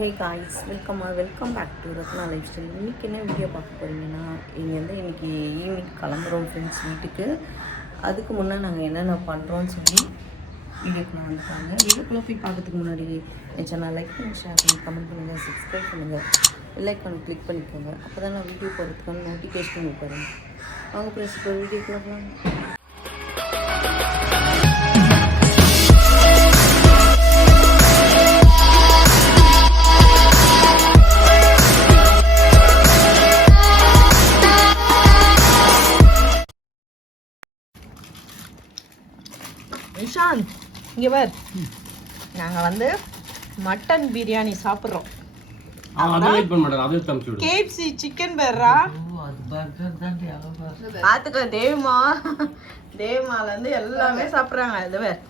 Hey guys, welcome back to Ratna lifestyle. இன்றைக்கி என்ன video பார்க்க போகிறீங்கன்னா, இங்கேருந்து இன்றைக்கி ஈவினிங் கிளம்புறோம் ஃப்ரெண்ட்ஸ் வீட்டுக்கு. அதுக்கு முன்னே நாங்கள் என்னென்ன பண்ணுறோன்னு சொல்லி வீடியோக்குள்ளே வந்துட்டாங்க. வீடியோக்குள்ளே போய் பார்க்கறதுக்கு முன்னாடி என் சேனல் லைக் பண்ணி, ஷேர் பண்ணி, கமெண்ட் பண்ணுங்கள், சப்ஸ்கிரைப் பண்ணுங்கள், லைக் பண்ணி கிளிக் பண்ணிக்கோங்க. அப்போ தான் நான் வீடியோ போகிறதுக்கான நோட்டிஃபிகேஷன் பாருங்கள். அவங்க ஃப்ரெண்ட்ஸ் இப்போ வீடியோக்குள்ளே போகலாம். நிஷாந்த், இங்கே பார், நாங்கள் வந்து மட்டன் பிரியாணி சாப்பிட்றோம். கேஎஃப்சி சிக்கன் பேர்ரா பார்த்துக்கோ. தேவிமால இருந்து எல்லாமே சாப்பிட்றாங்க. இது வேறு,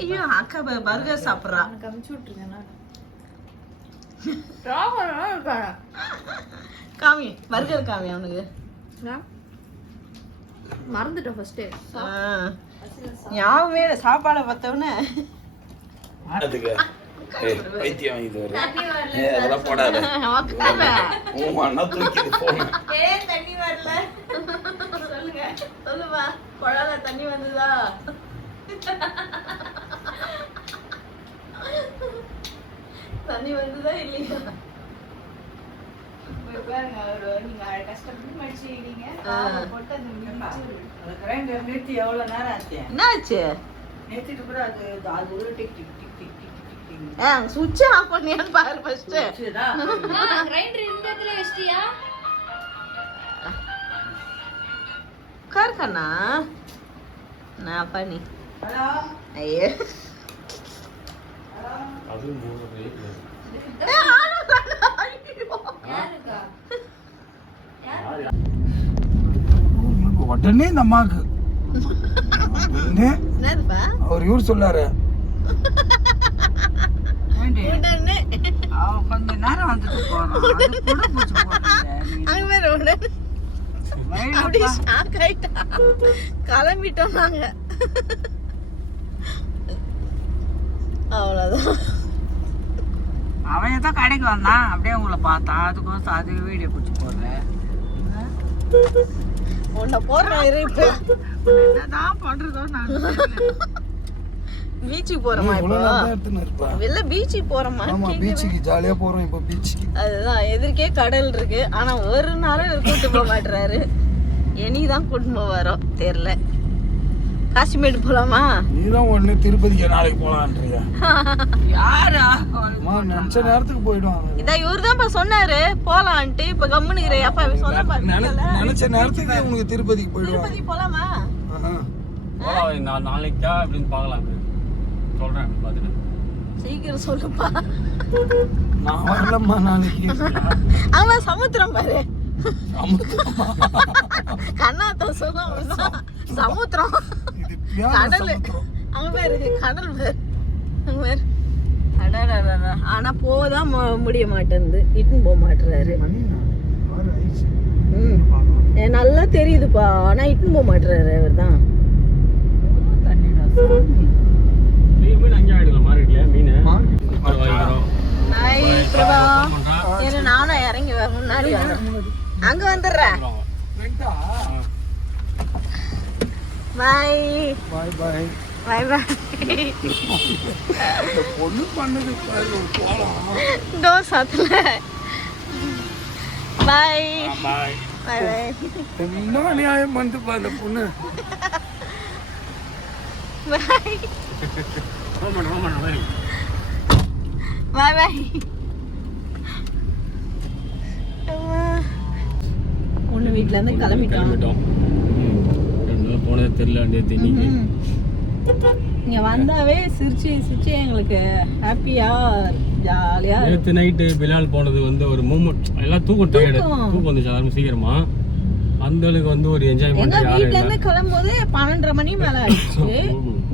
ஐயோ அக்கா பர்கர் சாப்பிட்றா. காமி பர்கர் காமி அவனுக்கு மறந்துட்டோம் ஃபர்ஸ்ட். ஞாபகமே இல்லை. சாப்பாடை பார்த்தவொன்னே சொல்லுவா, குழால தண்ணி வந்ததா? தண்ணி வந்ததா இல்லையா? சுவிட்ச் ஆஃப் பண்ணியான்னு பாரு ஃபர்ஸ்ட். கண்ணா நான் பண்ணி ஐயே உடனே இந்த அம்மாக்கு அவர் இவர் சொல்லாரு கொஞ்ச நேரம் வந்துட்டு கிளம்பிட்டோம் நாங்க. அவ்வளவுதான். அவன் தான் கடைக்கு வந்தான், அப்படியே உங்களை பார்த்தான், அதுக்கோசம் அது வீடியோ பிடிச்சி போடுறேன். உன்னை போடுறேன் என்னதான் பண்றதோ. நான் பீச்சுக்கு போறோமா? இப்போ வெளில பீச்சுக்கு போறோமா? ஆமா, பீச்சுக்கு ஜாலியா போறோம் இப்போ பீச்சுக்கு. அதுதான், எதிர்க்கே கடல் இருக்கு. ஆனா ஒரு நாளும் இவர் கூட்டு போக மாட்டாரு. என்னைதான் கூட்டு போவாரோ தெரியல. காசிமேடு போலாமா? நீதான் உடனே திருப்பதிக்கு நாளைக்கு போலான்றியா? யாரா நினைச்ச நேரத்துக்கு போயிடுவாங்க. இதான் இவருதான் சொன்னாரு போலான்ட்டு. இப்ப கம்முனுக்கிறே. அப்ப சொன்ன நினைச்ச நேரத்துக்கு உங்களுக்கு திருப்பதிக்கு போயிடுவாங்க. திருப்பதி போலாமா? நாளைக்கா அப்படின்னு பார்க்கலாம் சொல்றேன். பார்த்துட்டு சீக்கிரம் சொல்லுப்பா. நான் வரலம்மா நாளைக்கு. அவன் சமுத்திரம் பாரு. கண்ணாத்த சொல்ல சமுத்திரம் கடல் அங்க பேரு கடல் பேரு அங்க பேரு. ஆனா போதான் முடிய மாட்டேங்குது. இட்டுன்னு போக மாட்டுறாரு. நல்லா தெரியுதுப்பா, ஆனா இட்டுன்னு போக மாட்டுறாரு. அவர் தான் நானும் இறங்கி முன்னாடி அங்க வந்துடுறேன். பாய் பாய் பாய் பாய் பாய். பொண்ணு பண்ணது போலாம். டோர் சாத்தல. பாய் பாய் பாய் பாய். என்ன நியாயம் வந்துப்பா அந்த பொண்ணு. பாய் பாய் பாய். பொண்ணு வீட்டுல இருந்து கிளம்பிட்டோம். போனது தெரியல. இங்க வந்தாவே சிரிச்சு சிரிச்சு எங்களுக்கு ஹாப்பியா ஜாலியா. நேற்று நைட்டு பிலால் போனது வந்து ஒரு மூமெண்ட். எல்லாம் தூக்கம் வந்துச்சு எல்லாரும் சீக்கிரமா. அந்த அளவுக்கு வந்து ஒரு என்ஜாய்மெண்ட். எங்க வீட்ல இருந்து கிளம்பும்போது 12:30 மணி மேல ஆயிடுச்சு.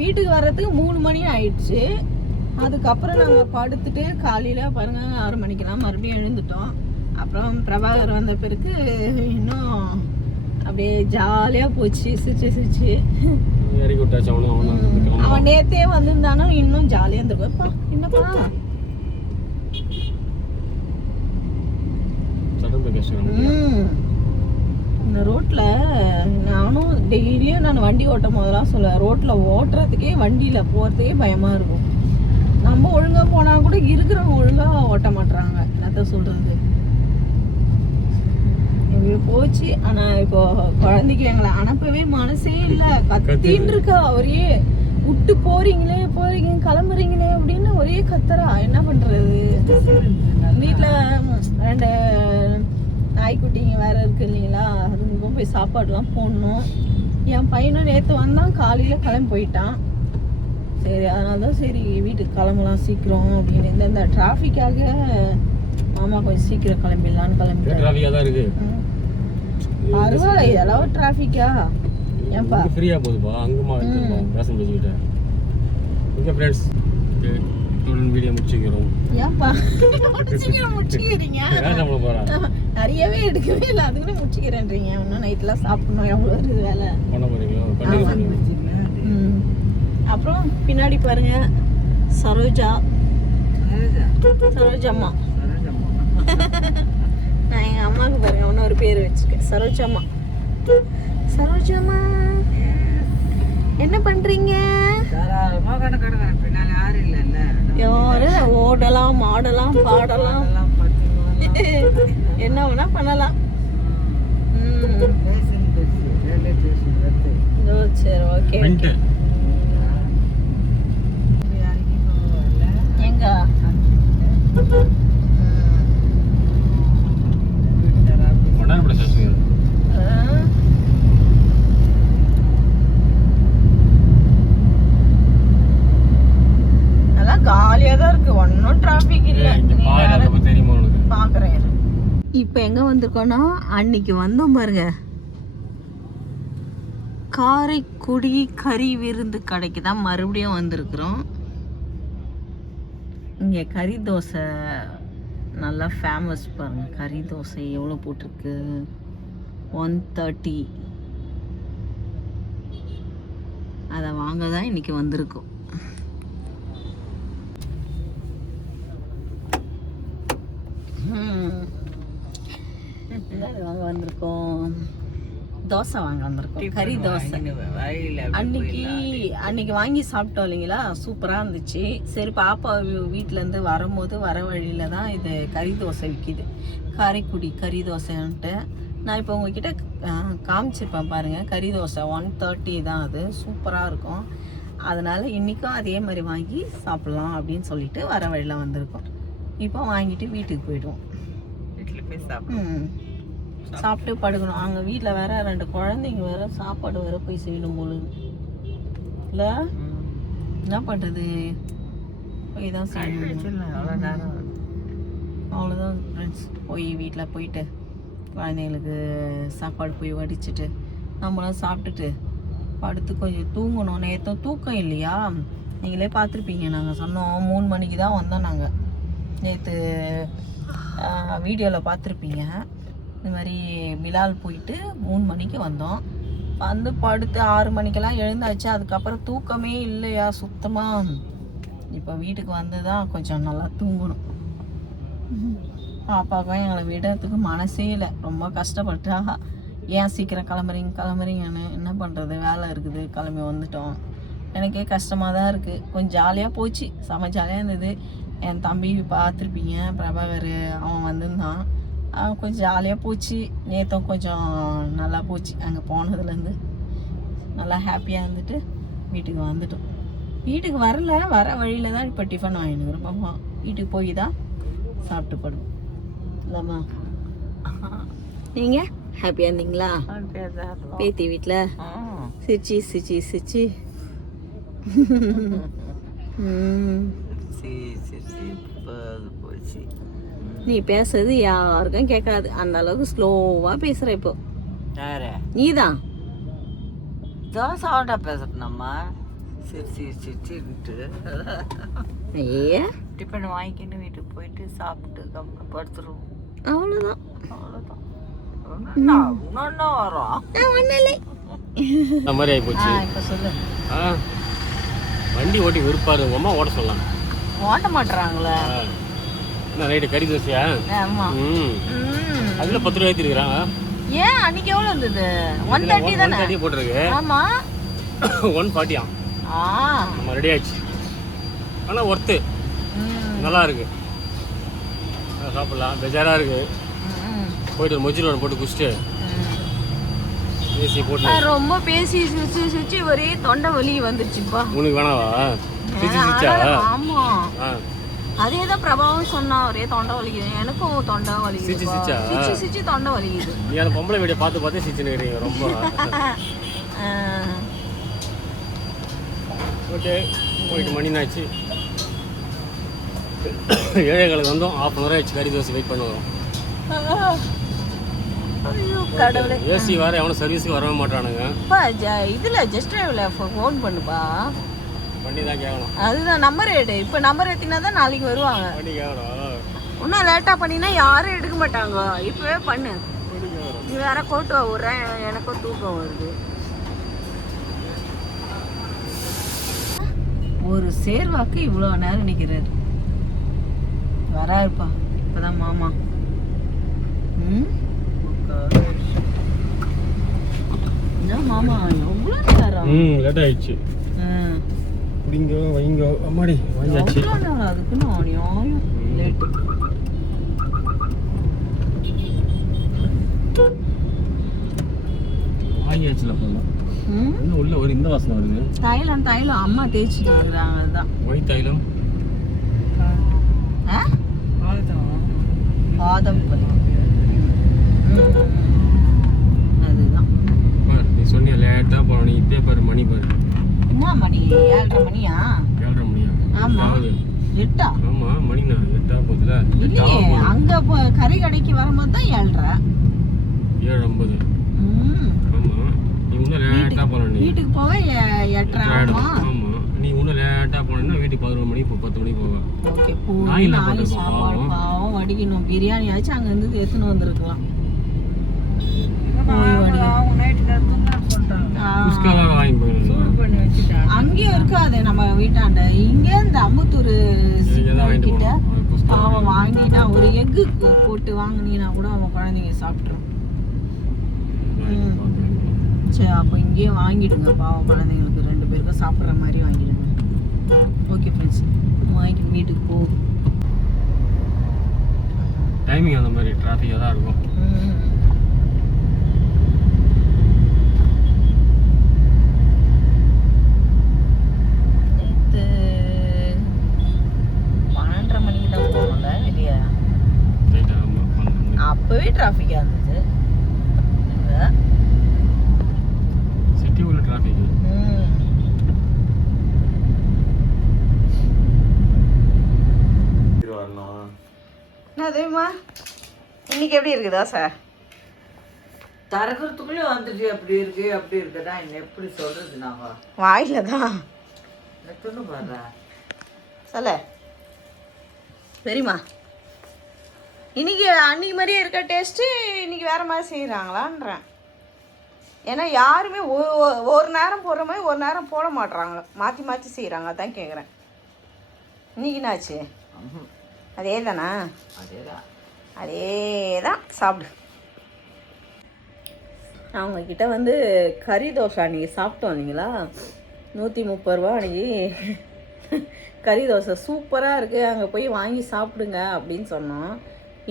வீட்டுக்கு வர்றதுக்கு 3 மணி ஆயிடுச்சு. அதுக்கப்புறம் நாங்க படுத்துட்டு காலையில பாருங்க 6 மணிக்கெல்லாம் மறுபடியும் எழுந்துட்டோம். அப்புறம் பிரபாகர் வந்த பிறகு இன்னும் அப்படியே ஜாலியா போச்சு. சிரிச்சு சிரிச்சு அவன் நேத்தே வந்திருந்தானோ இன்னும் ஜாலியா இருந்திருப்பா. என்னப்பா இந்த ரோட்டில் நானும் டெய்லியும் நான் வண்டி ஓட்டும் போதெல்லாம் சொல்லுவேன், ரோட்டில் ஓட்டுறதுக்கே வண்டியில் போகிறதுக்கே பயமாக இருக்கும். நம்ம ஒழுங்காக போனால் கூட இருக்கிறவங்க ஒழுங்காக ஓட்ட மாட்டுறாங்க. என்னத்த சொல்கிறது, எங்களுக்கு போச்சு. ஆனால் இப்போ குழந்தைக்கு எங்களை அனுப்பவே மனசே இல்லை. கத்தின்னு இருக்கா ஒரே, விட்டு போறீங்களே கிளம்புறீங்களே அப்படின்னு ஒரே கத்துறா. என்ன பண்ணுறது, வீட்டில் 2 நாய்க்குட்டிங்க வேற இருக்கு இல்லைங்களா, அதுக்கும் போய் சாப்பாடுலாம் போடணும். என் பையனும் நேற்று வந்தான், காலையில் கிளம்பி போயிட்டான். சரி, அதனால தான் சரி வீட்டுக்கு கிளம்பலாம் சீக்கிரம் அப்படின்னு. இந்த டிராஃபிக்காக மாமா கொஞ்சம் சீக்கிரம் கிளம்பிடலான்னு கிளம்பிட்டு. பரவாயில்ல, இதெல்லாம் டிராஃபிக்கா? ஏன்பா ஃப்ரீயா போகுதுப்பா, அங்கமா பேச பேசிக்கிட்டேன். ஓகே ஃப்ரெண்ட்ஸ், தொடர்ந்து வீடியோ முடிச்சுக்கிறோம். ஏன்பா முடிச்சுக்கிறீங்க? நிறையவே எடுக்கவே இல்லை, அதுக்குன்னு முடிச்சுக்கிறேன்றீங்க. இன்னும் நைட்லாம் சாப்பிடணும், எவ்வளோ இருக்குது வேலை பண்ண போறீங்களோ? அப்புறம் பின்னாடி பாருங்க சரோஜம்மா. நான் எங்கள் அம்மாவுக்கு பாருங்க இன்னொரு பேர் வச்சுருக்கேன், சரோஜம்மா. சரோஜம்மா என்ன பண்ணுறீங்க? யாரும் ஓடலாம், ஆடலாம், பாடலாம், என்ன வேணா பண்ணலாம். சரி, ஓகே. எங்க நல்லா காலியா தான் இருக்கு, ஒன்னும் டிராபிக் இல்ல. பாக்குறேன். இப்ப எங்க வந்திருக்கோம்னா, அன்னைக்கு வந்தோம் பாருங்க, காரைக்குடி கறி விருந்து கடைக்கு தான் மறுபடியும் வந்திருக்கிறோம். இங்கே கறி தோசை நல்லா ஃபேமஸ் பாருங்க. கறி தோசை எவ்வளோ போட்டிருக்கு, 130. அதை வாங்க தான் இன்னைக்கு வந்திருக்கோம். வாங்க வந்திருக்கோம், தோசை வாங்க வந்திருக்கோம், கறி தோசை. அன்னைக்கு வாங்கி சாப்பிட்டோம் இல்லைங்களா, சூப்பராக இருந்துச்சு. சரி, பாப்பா வீட்டிலேருந்து வரும்போது வர வழியில் தான் இது கறி தோசை விற்கிது, காரைக்குடி கறி தோசைன்ட்டு. நான் இப்போ உங்ககிட்ட காமிச்சிருப்பேன் பாருங்கள், கறி தோசை 130 தான், அது சூப்பராக இருக்கும். அதனால் இன்றைக்கும் அதே மாதிரி வாங்கி சாப்பிட்லாம் அப்படின்னு சொல்லிட்டு வர வழியில் வந்திருக்கோம். இப்போ வாங்கிட்டு வீட்டுக்கு போய்டுவோம். வீட்டில் போய் சாப்பிட்டு படுக்கணும். அங்கே வீட்டில் வேற 2 குழந்தைங்க வேற சாப்பாடு வேற போய் செய்யணும் போல இல்லை, என்ன பண்ணுறது, போய் தான் செய்யணும். அவ்வளோதான் ஃப்ரெண்ட்ஸ், போய் வீட்டில் போயிட்டு குழந்தைங்களுக்கு சாப்பாடு போய் வடிச்சிட்டு நம்மளாம் சாப்பிட்டுட்டு படுத்து கொஞ்சம் தூங்கணும். நேற்று தூக்கம் இல்லையா, நீங்களே பார்த்துருப்பீங்க, நாங்கள் சொன்னோம் 3 மணிக்கு தான் வந்தோம். நாங்கள் நேற்று வீடியோவில் பார்த்துருப்பீங்க. இந்த மாதிரி பிலால் போயிட்டு 3 மணிக்கு வந்தோம். வந்து படுத்து 6 மணிக்கெல்லாம் எழுந்தாச்சு. அதுக்கப்புறம் தூக்கமே இல்லையா சுத்தமாக. இப்போ வீட்டுக்கு வந்து தான் கொஞ்சம் நல்லா தூங்கணும். பாப்பாவுக்கும் எங்களை விடுறதுக்கு மனசே இல்லை, ரொம்ப கஷ்டப்பட்டா. ஏன் சீக்கிரம் கிளம்புறீங்கன்னு. என்ன பண்ணுறது, வேலை இருக்குது, கிளம்பி வந்துட்டோம். எனக்கே கஷ்டமாக தான் இருக்குது. கொஞ்சம் ஜாலியாக போச்சு, செம ஜாலியாக இருந்தது. என் தம்பி பார்த்துருப்பீங்க, பிரபாகர், அவன் வந்திருந்தான். கொஞ்சம் ஜாலியாக போச்சு. நேற்றும் கொஞ்சம் நல்லா போச்சு. அங்கே போனதுலேருந்து நல்லா ஹாப்பியாக இருந்துட்டு வீட்டுக்கு வந்துட்டோம். வீட்டுக்கு வர வழியில் தான் இப்போ டிஃபன் வாங்கினுக்கிறோம். பாப்பா வீட்டுக்கு போய் தான் சாப்பிட்டு படுவோம் இல்லைம்மா. நீங்கள் ஹாப்பியாக இருந்தீங்களா பேத்தி வீட்டில்? சிரிச்சி நீ பேசுறது யாருக்கும் கேட்காது, அந்த அளவுக்கு ஸ்லோவா பேசுற. இப்போ நீதான் சவுண்டா பேசணும்மா, சிரிச்சுட்டு டிஃபன் வாங்கிக்கின்னு வீட்டுக்கு போயிட்டு சாப்பிட்டு கம்முன்னு படுத்துருவோம். அவ்வளோதான். இன்னொன்னும் வரும். அந்த மாதிரி ஆகிப்போச்சு. இப்போ சொல்லு. வண்டி ஓட்டி விருப்பாரு, உங்க அம்மா ஓட சொல்லலாம். ஓட்ட மாட்டுறாங்களே. நைட்டு கறி தோசையா? ஆமா. அதில் 10 ரூபா ஏற்றிருக்கிறாங்க. ஏன் அன்னைக்கு எவ்வளோ இருந்தது? 130 தானே? 130 போட்டிருக்கு. ஆமாம். 140 நம்ம ரெடி ஆயிடுச்சு. ஆனால் ஒர்த்து நல்லா இருக்கு, சாப்பிட்லாம். பெஜாராக இருக்கு. போயிட்டு ஒரு மொஜில் ஒன்று போட்டு குடிச்சிட்டு ஏசி போட்டு ரொம்ப பேசி சுற்றி ஒரே தொண்டை வலி வந்துருச்சுப்பா. உனக்கு வேணாவா? சிச்சா? ஆமா, அதே தான் பிரபாவும் சொன்னா, ஒரே தொண்டை வலிக்குது. எனக்கும் தொண்டை வலிக்குது, சிச்சி தொண்டை வலிக்குது. நீ அந்த பொம்பளை வீடியோ பார்த்து பார்த்து சிச்சுன்னு இருக்கிறீங்க ரொம்ப. ஓகே, போயிட்டு மணி ஆச்சு. 7:15 வந்தோம். 1/2 hour ஆயிடுச்சு. கறி தோசை வெயிட் பண்ணுவோம். கடவுளே, ஏசி வேற எவனும் சர்வீஸுக்கு வரவே மாட்டானுங்க. இதுல ஜஸ்ட் டிரைவ்ல ஃபோன் பண்ணுப்பா. வண்டி தான் கேட்கணும். அதுதான் நம்பர் எடு. இப்போ நம்பர் எடுத்தினா தான் நாளைக்கு வருவாங்க. வண்டி கேட்கணும். இன்னும் லேட்டாக பண்ணினா யாரும் எடுக்க மாட்டாங்க. இப்போவே பண்ணு. நீ வேற கோட்டு விட்றேன், எனக்கும் தூக்கம் வருது. ஒரு சேர்வாக்கு இவ்வளோ நேரம் நிற்கிறாரு. வராருப்பா இப்போதான் மாமா. மாமா எவ்வளோ நேரம்? லேட் ஆயிடுச்சு. பிடிங்க வைங்க அம்மாடி வாங்கியாச்சு. அதுக்குன்னு நியாயம் லேட்டு. வாங்கியாச்சுல போகலாம். இன்னும் உள்ள ஒரு இந்த வாசனை வருது. தைலம் அம்மா தேய்ச்சிட்டு இருக்கிறாங்க. அதுதான் ஒயிட் தைலம். பாதம் அதுதான். நீ சொன்னிய லேட்டா போனோம். நீ இப்பே பாரு, மணி பாரு. என்ன மணி? 7:30 மணியா? 7:30 மணியா? ஆமா, 8. ஆமா, மணினா 8 போகுதுல. இல்லையே, அங்க கறி கடைக்கு வரும்போது தான் 7:30. 7:50. ஆமா, நீ இன்னும் லேட்டா போன. நீ வீட்டுக்கு போக 8:30. ஆமா, நீ இன்னும் லேட்டா போனேன்னா வீட்டுக்கு 11 மணி 10 மணிக்கு போவேன். ஓகே, நாலு சாப்பாடு பாவம் வடிக்கணும். பிரியாணி ஆச்சு அங்க இருந்து எடுத்துன்னு வந்திருக்கலாம். அங்கேயும் இருக்காது நம்ம வீட்டாண்ட. இங்க இந்த அம்பத்தூர் கிட்ட பாவம் வாங்கிட்டா ஒரு எக்கு போட்டு வாங்கினீங்கன்னா கூட அவன் குழந்தைங்க சாப்பிட்ரும். சரி, அப்போ இங்கேயே வாங்கிடுங்க. பாவம் குழந்தைங்களுக்கு 2 பேருக்கும் சாப்பிட்ற மாதிரி வாங்கிடுங்க. ஓகே ஃப்ரெண்ட்ஸ், வாங்கிட்டு வீட்டுக்கு போ. டைமிங் அந்த மாதிரி டிராஃபிக்காக தான் இருக்கும். நேற்று 12:30 மணிக்கு தான் போகணும்ல வெளியே. அப்போவே டிராஃபிக்காக இருந்தது. சிட்டி உள்ள டிராஃபிக். அதேமா இன்னைக்கு எப்படி இருக்குதா சார்? தரக்கிறதுக்குள்ளே வந்துட்டு அப்படி இருக்கு அப்படி இருக்குதா, என்ன எப்படி சொல்றது? நாங்கள் வாயில தான் எத்தனை பாடுறா சொல்ல சரிம்மா. இன்னைக்கு அன்னைக்கு மாதிரியே இருக்க டேஸ்ட்டு இன்னைக்கு வேற மாதிரி செய்கிறாங்களான்றேன். ஏன்னா யாருமே ஒரு நேரம் போடுற மாதிரி ஒரு நேரம் போட மாட்டுறாங்க, மாற்றி மாற்றி செய்கிறாங்க. அதான் கேட்குறேன். இன்னைக்கு என்னாச்சு? அதே தானா? அதே தான், சாப்பிடு. நான் உங்ககிட்ட வந்து கறி தோசை அன்றைக்கி சாப்பிட்டு வந்தீங்களா? 130 ரூபா. அன்றைக்கி கறி தோசை சூப்பராக இருக்குது, அங்கே போய் வாங்கி சாப்பிடுங்க அப்படின்னு சொன்னோம்.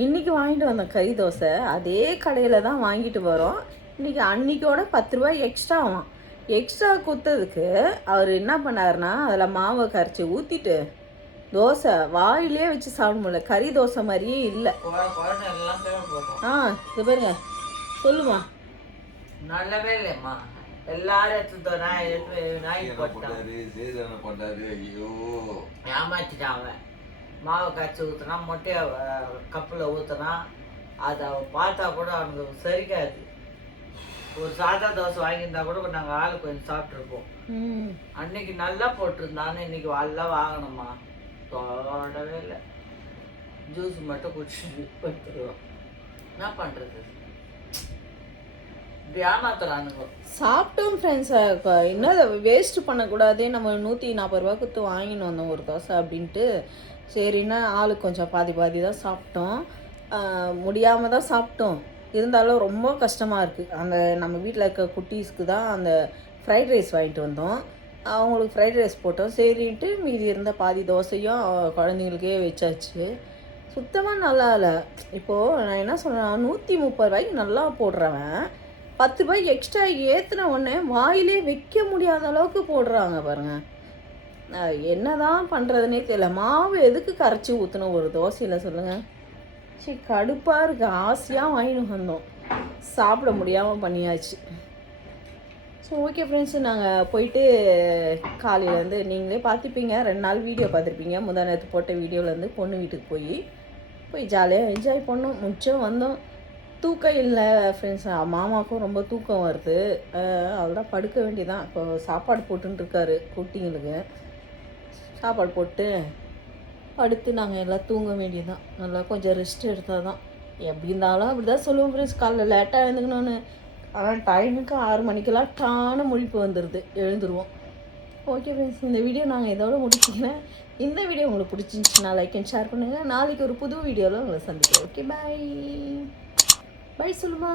இன்றைக்கி வாங்கிட்டு வந்தோம் கறி தோசை. அதே கடையில் தான் வாங்கிட்டு வரோம். இன்றைக்கி அன்றைக்கோட 10 ரூபா எக்ஸ்ட்ரா ஆகும். எக்ஸ்ட்ரா கொடுத்ததுக்கு அவர் என்ன பண்ணாருன்னா, அதில் மாவை கரைச்சி ஊற்றிட்டு தோசை வாயிலே வச்சு சாப்பிட முடியல. கறி தோசை மாதிரியே இல்லை. இது பாருங்க, சொல்லுமா. நல்லவே இல்லைம்மா. எல்லாரும் எடுத்து நாய் போட்டாரு. ஏமாத்திட்டாங்க. மாவை கரைச்சி ஊற்றுனா, மொட்டையை கப்பில் ஊற்றுனா, அதை பார்த்தா கூட அவனுக்கு சரிக்காது. ஒரு சாதா தோசை வாங்கியிருந்தா கூட நாங்கள் ஆள் கொஞ்சம் சாப்பிட்ருப்போம். அன்னைக்கு நல்லா போட்டிருந்தான்னு இன்னைக்கு எல்லாம் வாங்கணுமா? தொடவே இல்லை. ஜூஸ் மட்டும் குடிச்சிட்டு படுத்துருவோம். என்ன பண்ணுறது? இப்படி ஏமாத்துறானுங்க. சாப்பிட்டோம் ஃப்ரெண்ட்ஸ். இன்னும் அதை வேஸ்ட்டு பண்ணக்கூடாது. நம்ம 140 ரூபா கொடுத்து வாங்கின்னு வந்தோம் ஒரு தோசை அப்படின்ட்டு. சரின்னா ஆளுக்கு கொஞ்சம் பாதி பாதி தான் சாப்பிட்டோம். முடியாமல் தான் சாப்பிட்டோம். இருந்தாலும் ரொம்ப கஷ்டமாக இருக்குது. அந்த நம்ம வீட்டில் இருக்க குட்டீஸ்க்கு தான் அந்த ஃப்ரைட் ரைஸ் வாங்கிட்டு வந்தோம். அவங்களுக்கு ஃப்ரைட் ரைஸ் போட்டோம். சரின்ட்டு மீதி இருந்த பாதி தோசையும் குழந்தைங்களுக்கே வச்சாச்சு. சுத்தமாக நல்லா இல்லை. இப்போது நான் என்ன சொல்கிறேன், 130 ரூபாய்க்கு நல்லா போடுறவன் 10 ரூபாய்க்கு எக்ஸ்ட்ரா ஏற்றின உடனே வாயிலே வைக்க முடியாத அளவுக்கு போடுறாங்க பாருங்கள். என்ன தான் பண்ணுறதுனே தெரியல. மாவு எதுக்கு கரைச்சி ஊற்றணும் ஒரு தோசையில் சொல்லுங்கள். சரி, கடுப்பாக இருக்குது. ஆசையாக வாங்கிட்டு வந்தோம், சாப்பிட முடியாமல் பண்ணியாச்சு. ஸோ ஓகே ஃப்ரெண்ட்ஸு, நாங்கள் போயிட்டு காலையிலேருந்து நீங்களே பார்த்துப்பீங்க, 2 நாள் வீடியோ பார்த்துருப்பீங்க. முந்தா நேரத்து போட்ட வீடியோவிலேருந்து பொண்ணு வீட்டுக்கு போய் ஜாலியாக என்ஜாய் பண்ணோம். மிச்சம் வந்தோம். தூக்கம் இல்லை ஃப்ரெண்ட்ஸ். மாமாவுக்கும் ரொம்ப தூக்கம் வருது. அதெல்லாம் படுக்க வேண்டியதான். இப்போ சாப்பாடு போட்டுருக்காரு குட்டிங்களுக்கு. சாப்பாடு போட்டு படுத்து நாங்கள் எல்லாம் தூங்க வேண்டியதான். நல்லா கொஞ்சம் ரெஸ்ட் எடுத்தால் தான். எப்படி இருந்தாலும் அப்படி தான் சொல்லுவோம் ஃப்ரெண்ட்ஸ், காலைல லேட்டாக எழுந்துக்கணும்னு. ஆனால் டைமுக்கு 6 மணிக்கெல்லாம் டான முழிப்பு வந்துடுது, எழுந்துருவோம். ஓகே ஃப்ரெண்ட்ஸ், இந்த வீடியோ நாங்கள் இதோட முடிச்சுக்கிறேன். இந்த வீடியோ உங்களுக்கு பிடிச்சிருந்துச்சுன்னா லைக் அண்ட் ஷேர் பண்ணுங்கள். நாளைக்கு ஒரு புது வீடியோவில் உங்களை சந்திக்கிறேன். ஓகே, பாய். பாய் சொல்லுமா.